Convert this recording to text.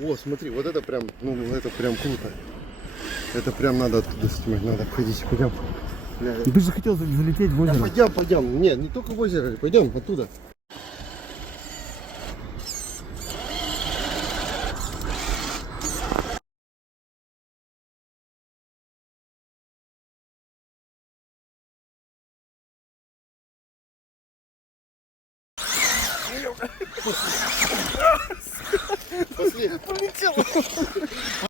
О, смотри, вот это прям, ну это прям круто. Это прям надо оттуда снимать, надо. Пойдите, пойдем. Ты же хотел залететь в озеро. Пойдем, пойдем. Нет, не только в озеро, пойдем оттуда. Пошли.